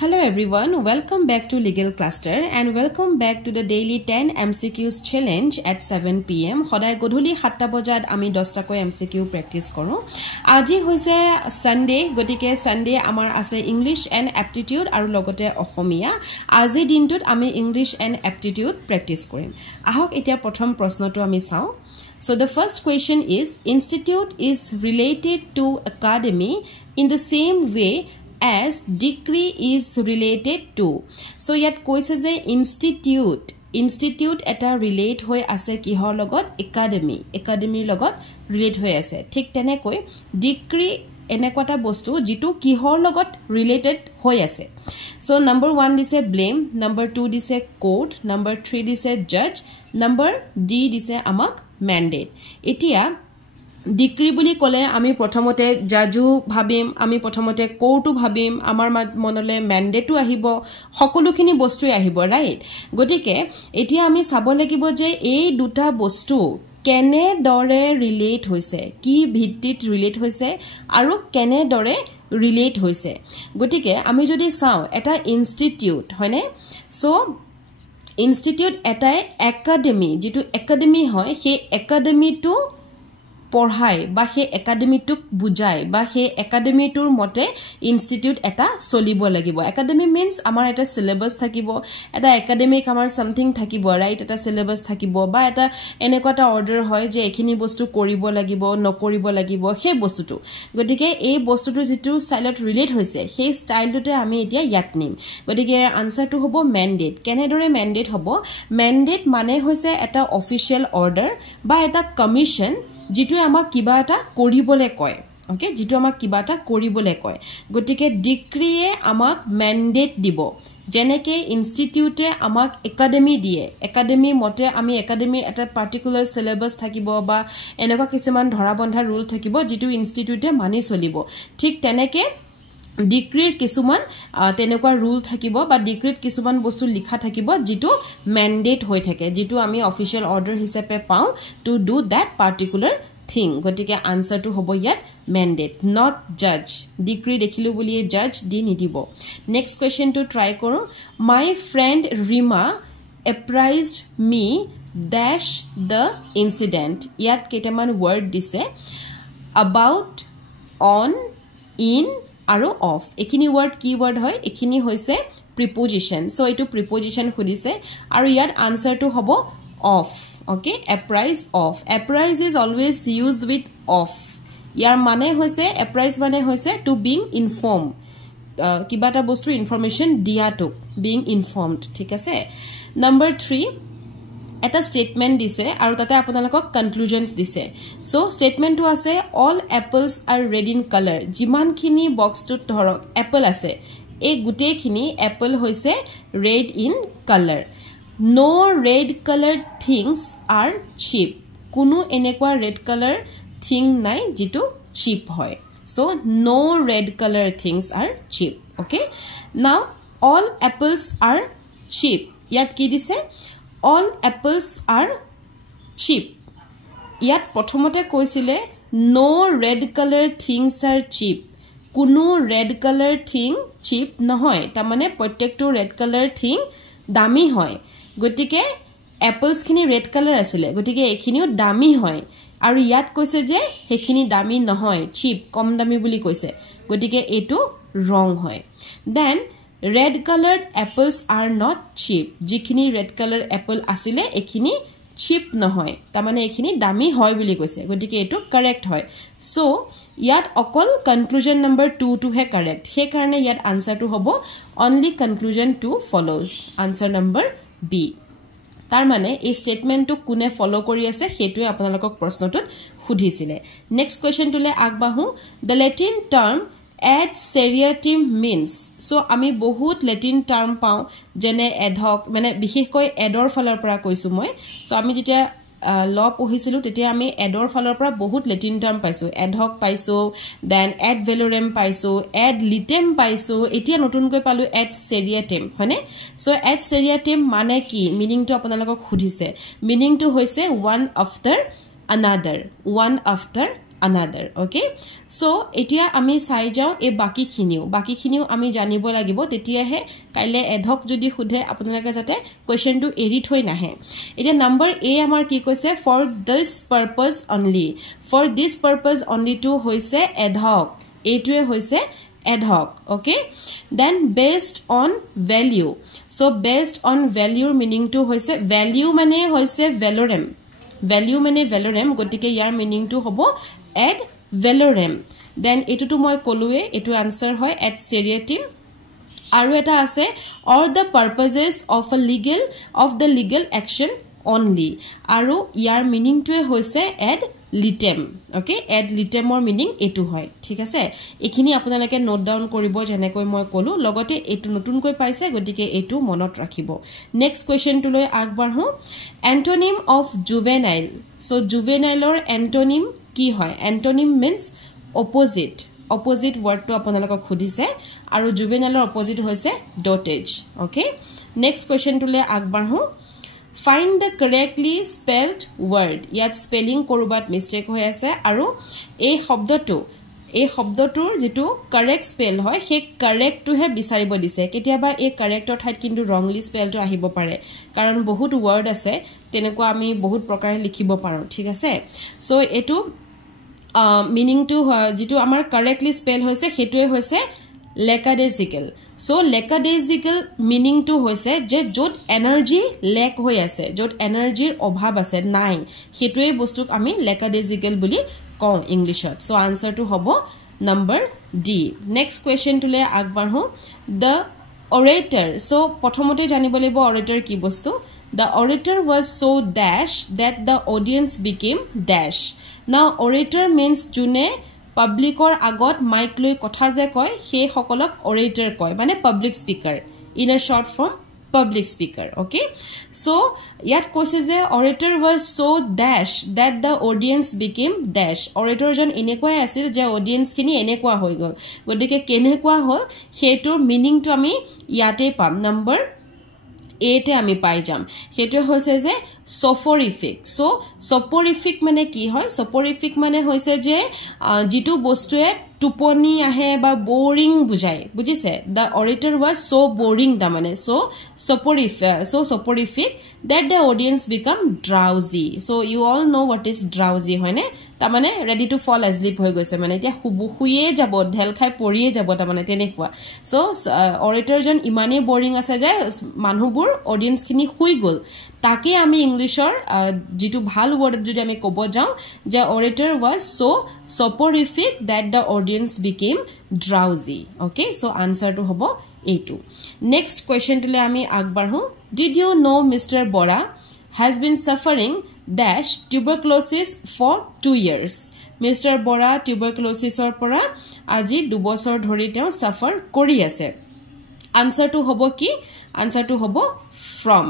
Hello everyone, welcome back to Legal Cluster and welcome back to the daily 10 MCQs challenge at 7 p.m. Hoday godhuli 7 bajat ami 10 ta koi MCQ practice koru. Aji hoise Sunday, gotike Sunday amar ase English and aptitude aru logote Ohomia. Aji dintut ami English and aptitude practice korim. Ahok etia prothom proshno to ami sao. So the first question is, institute is related to academy in the same way as decree is related to. So yet koise je institute eta relate hoy ase kihor logot academy logot relate hoy ase thik tene koi decree enekota bostu jitu kihor logot related hoy ase. So number 1 dise blame, number 2 dise court, number 3 dise judge, number D dise amak mandate. Etia decree বুলি কলে আমি প্ৰথমতে জাজু ভাবিম, আমি প্ৰথমতে কোৰ্টু ভাবিম, আমাৰ মনলে ম্যান্ডেটু আহিব, সকলোখিনি বস্তুই আহিব, ৰাইট? গতিকে এতিয়া আমি চাব লাগিব যে এই দুটা বস্তু কেনে দৰে ৰিলেট হৈছে, কি ভিত্তিত ৰিলেট হৈছে আৰু কেনে দৰে ৰিলেট হৈছে। গতিকে আমি যদি চাও এটা ইনষ্টিটিউট হয়নে, সো ইনষ্টিটিউট এটা একাডেমি, যেটো একাডেমি হয় সেই একাডেমিটো পঢ়াই বা সেই একাডেমিটোক বুজাই বা সেই একাডেমিটোৰ মতে ইনষ্টিটিউট এটা চলিব লাগিব। একাডেমি মিন্স আমাৰ এটা সিলেবাস থাকিব, এটা একাডেমিক আমাৰ সামথিং থাকিব, ৰাইট? এটা সিলেবাস থাকিব বা এটা এনেকুৱা অৰ্ডাৰ হয় যে এখিনি বস্তু কৰিব লাগিব নকৰিব লাগিব সেই বস্তুটো। গতিকে এই বস্তুটো যেটো ষ্টাইলত ৰিলেট হৈছে সেই ষ্টাইলটোতে আমি এতিয়া ইয়াত নিম। গতিকে আনসাৰটো হ'ব ম্যান্ডেট। কেনেদৰে ম্যান্ডেট হ'ব? ম্যান্ডেট মানে হৈছে এটা অফিচিয়েল অৰ্ডাৰ বা এটা কমিশন যেটো আমাক কিবা এটা কৰিবলে কয়, ওকে? যেটো আমাক কিবা এটা কৰিবলে কয়। গতিকে ডিক্ৰীয়ে আমাক ম্যান্ডেট দিব। যেনেকে ইনষ্টিটিউটে আমাক একাডেমি দিয়ে, একাডেমি মতে আমি একাডেমি এটা পাৰ্টিকুলাৰ সিলেবাস থাকিব বা এনেকুৱা কিছুমান ধৰাবন্ধা ৰুল থাকিব যেটো ইনষ্টিটিউটে মানি চলিব। ঠিক তেনেকে ডিক্ৰীৰ কিছুমান তেনেকুৱা ৰুল থাকিব বা ডিক্ৰীত কিছুমান বস্তু লিখা থাকিব যেটো ম্যান্ডেট হৈ থাকে, যেটো আমি অফিচিয়েল অৰ্ডাৰ হিচাপে পাও to do that particular thing. গতিকে আনসাৰটো হ'ব ইয়াত ম্যান্ডেট, নট জাজ। ডিক্ৰী দেখিলো বুলি জাজ দি নিদিব। নেক্সট কোৱেশ্চনটো ট্ৰাই কৰো। My friend Rima apprised me dash the incident. ইয়াত কেইটামান ৱৰ্ড দিছে, about, on, in আৰু off। এখিনি ৱৰ্ড কি ৱৰ্ড হয়? এখিনি হৈছে প্ৰিপজিশন। সো এটো প্ৰিপজিশন খুদিছে আৰু ইয়াত আনসাৰটো হ'ব off। Okay, apprise of. Apprise is always used with of. Yar mane hoise, apprise mane hoise to being informed. Kiba ta bostu information dia to being informed. Thik ase? Number 3, eta statement dise aru tate apunalok conclusions dise. So statement to ase all apples are red in color. Jiman khini box to dhorok apple ase, ei gute khini apple hoise red in color. No red colored things are cheap. Kuno enekwa red color thing nai jitu cheap hoy. So no red color things are cheap. Okay, now all apples are cheap. Yat ki dise? All apples are cheap. Yat prothomote koisile no red color things are cheap. Kuno red color thing cheap nohoy, tamane protekto red color thing dami hoy। গতিকে এপলস খিনি red colour আছিল, গতিকে এখিনিও দামি হয় আৰু ইয়াত কৈছে যে হেখিনি দামি নহয়, চিপ, কম দামি বুলি কৈছে। গতিকে এটো ৰং হয়। Then red colored apples are not cheap. যিখিনি red color apple আছিলে এখিনি চিপ নহয়, তাৰ মানে এখিনি দামি হয় বুলি কৈছে। গতিকে এটো কাৰেক্ট হয়। সো ইয়াত অকল কনক্লুজন নাম্বাৰ 2 টো হে কাৰেক্ট। সেই কাৰণে ইয়াত আনসাৰটো হ'ব only conclusion 2 follows, answer number B। তাৰ মানে এই স্টেটমেন্টটো কোনে ফলো কৰি আছে হেতুৱে আপোনালোকক প্ৰশ্নটোত খুধিছিলে। নেক্সট কোৱেশ্চনটোলে আগবাহু। the latin term ad seriatim means। So আমি বহুত লেটিন টার্ম পাও, যেনে ad hoc, মানে বিশেষকৈ এডৰ ফালৰ পৰা কৈছো মই। সো আমি যেতিয়া ল পঢ়িছিলো তেতিয়া আমি এডৰ ফালৰ পৰা বহুত লেটিন টার্ম পাইছো, ad hoc পাইছো, দেন ad valorem পাইছো, ad litem পাইছো, এতিয়া নতুনকৈ পালো ad seriatim, হয়নে? সো ad seriatim মানে কি? মিনিংটো আপোনালোকক খুধিছে। মিনিংটো হৈছে one after another, one after another. Okay, so etia ami sai jao e baki khiniu ami janibo lagibo tetia he kaile edhok jodi khudhe apunalage jate question to eri thoi nahe. Etia number A amar ki koise for this purpose only to hoise edhok, a to hoise adhoc. Okay, then based on value, so based on value meaning to hoise value mane hoise valorem, gotike yar meaning to hobo ad valorem. Then etu to moi kolue etu answer hoy ad seriatim. Aru eta ase or the purposes of the legal action only. Aru yar meaning to hoise ad litem. Okay, ad litem or meaning etu hoy. ঠিক আছে, এখিনি আপোনালোকে note down কৰিব যেনেকৈ মই কলো, লগতে এটু নতুনকৈ পাইছে গতিকে এটু মনত ৰাখিব। নেক্সট কোৱেশ্চন টু লৈ আগবাঢ়ো। Antonym of juvenile. সো জুভেনাইলৰ এন্টোনিম কি হয়? এন্টোনিম মিন্স অপোজিট ওয়াৰ্ডটো আপোনালোকক খুদিছে আৰু জুভেনাইলৰ অপোজিট হৈছে ডটেজ। ওকে, নেক্সট কোৱেশ্চন টু লৈ আগবাঢ়ো। Find the correctly spelled word. Yat spelling korubat mistake hoy ase aru ei shobdotur jitu correct spell hoy he correct to he bisaribo dise. Ketiaba ei correct or thait kintu wrongly spell to ahibo pare karon bahut word ase teneko ami bahut prokare likhibo paro. Thik ase, so etu meaning to jitu amar correctly spell hoise hetue hoise lackadaisical. So lackadaisical meaning to hoise je jot energy lack hoy ase, jot energy obhab ase nai, hetue bostuk ami lackadaisical boli kau Englishot. So answer to hobo number D. Next question to le agbarho the orator. So pothomote janibole bo orator ki bostu. The orator was so dash that the audience became dash. Now orator means june publicor agot mic loi kotha je koy he hokolok orator koy, mane public speaker, in a short form public speaker. Okay, so yat koise je orator was so dash that the audience became dash. Orator jon enekwa asil je audience kini enekwa hoy gol, godike kenekwa hol hetur meaning to ami yate pam number 8 e ami pai jam. Hetu hoise je soporific. So soporific mane ki hoy? Soporific mane hoise je jitu bostue tuponi ahe ba boring bujai, bujise. The orator was so boring da mane, so soporific that the audience become drowsy. So you all know what is drowsy hoy ne, ta mane ready to fall asleep hoy goise, mane tia huye jabo dhel khai poriye jabo ta mane tenekwa. So orator jon imane boring ase je manhubur audience kini hui gol, তাকে আমি ইংলিশৰ যেটো ভাল word যদি আমি কব যাও যে orator was so soporific that the audience became drowsy. Okay, so answer to hobo A2. Next question to le আমি আগবাঢ়ো। Did you know Mr. Bora has been suffering dash tuberculosis for 2 years? Mr. Bora tuberculosis or pora আজি 2 বছৰ ধৰি তেওঁ suffer কৰি আছে। Answer to hobo ki? Answer to hobo from.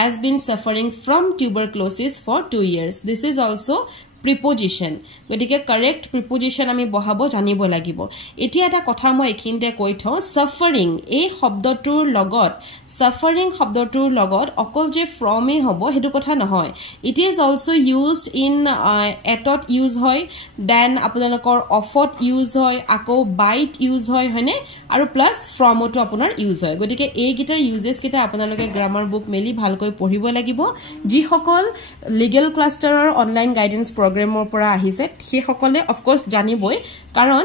Has been suffering from tuberculosis for 2 years. This is also preposition. Gotike correct preposition ami bohabo janibo lagibo. Etia eta kotha moi ekhinte koi thau suffering ei shobdotur logot okol je from e hobo hetu kotha nohoy. It is also used in atot use hoy, then apnalokor ofot use hoy, ako bite use hoy hone aru plus from to apunar use hoy. Gotike ei gitar uses kita apnaloke grammar book meli bhalkoi poribo lagibo. Ji hokol legal cluster online guidance program পৰা আহিছে সেই সকলে of course জানিবই, কাৰণ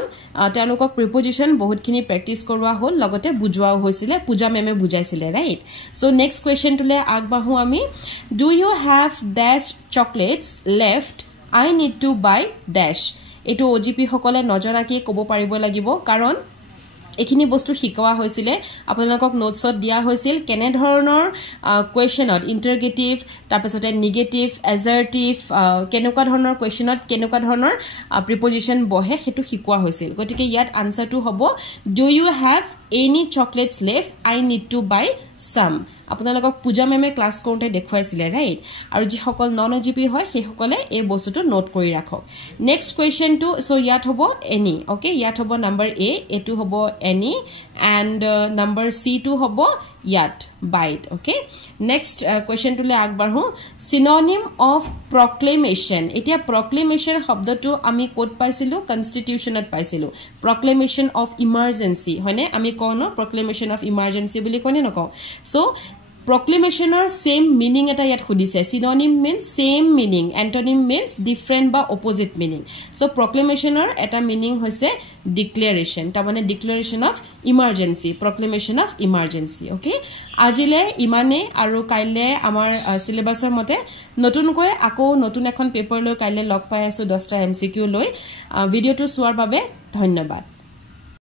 তেওঁলোকক প্ৰিপজিশন বহুতখিনি প্ৰ্যাকটিস কৰোৱা হল, লগতে বুজোৱাও হৈছিল, পূজা মেমে বুজাইছিলে, রাইট? সো নেক্সট কোয়েশ্চন টুলে আগবাঢ়ো আমি। Do you have dash chocolates left? I need to buy dash. এটো ওজিপি সকলে নজনাকি কব পাৰিব লাগিব, কাৰণ এখিনি বস্তু শিকোৱা হৈছিল, আপোনালোকক নোটছত দিয়া হৈছিল কেনে ধৰণৰ কোৱেশ্চনত ইন্টাৰগেটিভ, তাৰপিছতে নেগেটিভ, এজাৰ্টিভ, কেনেকুৱা ধৰণৰ কোৱেশ্চনত কেনেকুৱা ধৰণৰ প্ৰিপজিশন বহে হেতু শিকোৱা হৈছিল। গতিকে ইয়াত আনসাৰটো হ'ব do you have any chocolates left, I need to buy some. আপোনালোকক পূজা মেমে ক্লাস কৰোতে দেখুৱাইছিলে ৰাইট আৰু যি সকল নন জিপি হয় সেই সকলে এই বস্তুটো নোট কৰি ৰাখক নেক্সট কোৱেশ্চন টু সো ইয়াত হ'ব এনি ওকে ইয়াত হ'ব নাম্বাৰ এ এটো হ'ব any and number C to হ'ব ইয়াত বাইট ওকে নেক্সট কোৱেশ্চন টুলে আগবাঢ়ো সিনোনিম অফ প্ৰক্লেমেশন এতিয়া প্ৰক্লেমেশন শব্দটো আমি কোড পাইছিলো কনস্টিটিউশনত পাইছিলো প্ৰক্লেমেশন অফ ইমাৰ্জেন্সি হয়নে আমি কোন প্ৰক্লেমেশন অফ ইমাৰ্জেন্সি বুলি কোনে নকও so proclamationer same meaning eta yat khudise synonym means same meaning antonym means different ba opposite meaning so proclamationer eta meaning hoise declaration ta mane declaration of emergency proclamation of emergency okay ajile imane aru kaile amar syllabusor mote notun koi ako notun ekhon paper loi kaile log pai asu 10 ta mcq loi video tu suar babe dhanyabad